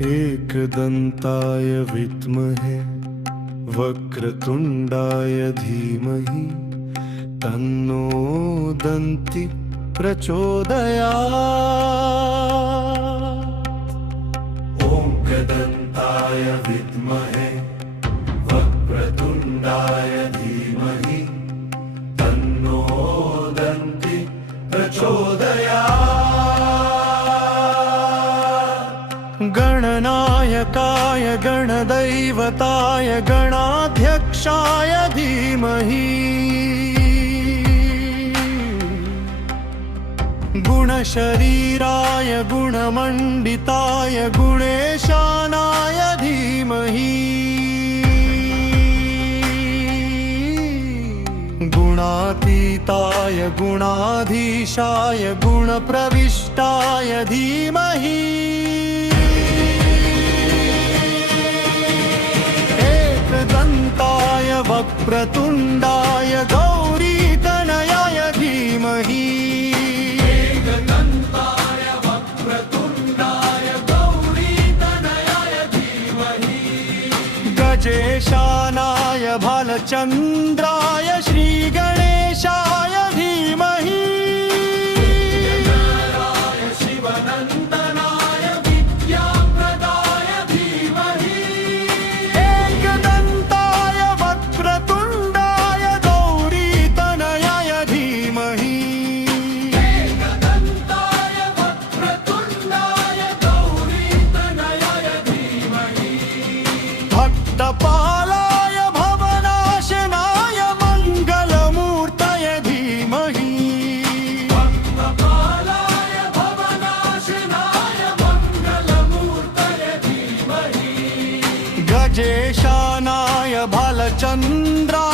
एकदन्ताय विद्महे वक्रतुण्डाय धीमहि तन्नो दन्ति प्रचोदयात्। एकदन्ताय विद्महे वक्रतुण्डाय धीमहि तन्नो दन्ति प्रचोदयात्। गणनायकाय गणदैवताय गणाध्यक्षाय धीमहि गुणशरीराय गुणमण्डिताय गुणेशानाय धीमहि गुणातीताय गुणाधीशाय गुणप्रविष्टाय धीमहि एकदन्ताय वक्रतुण्डाय गौरीतनयाय धीमहि एकदन्ताय वक्रतुण्डाय गौरीतनयाय धीमहि गजेशानाय भालचन्द्राय श्रीगणेशाय धीमहि शिवनन्दनाय विद्याप्रदाय धीमहि एकदन्ताय वक्रतुण्डाय गौरीतनयाय धीमहि एकदन्ताय वक्रतुण्डाय गौरीतनयाय धीमहि भक्तपालाय भवनाशनाय मङ्गलमूर्तये धीमहि भक्तपालाय भवनाशनाय मङ्गलमूर्तये धीमहि गजेशानाय भालचन्द्राय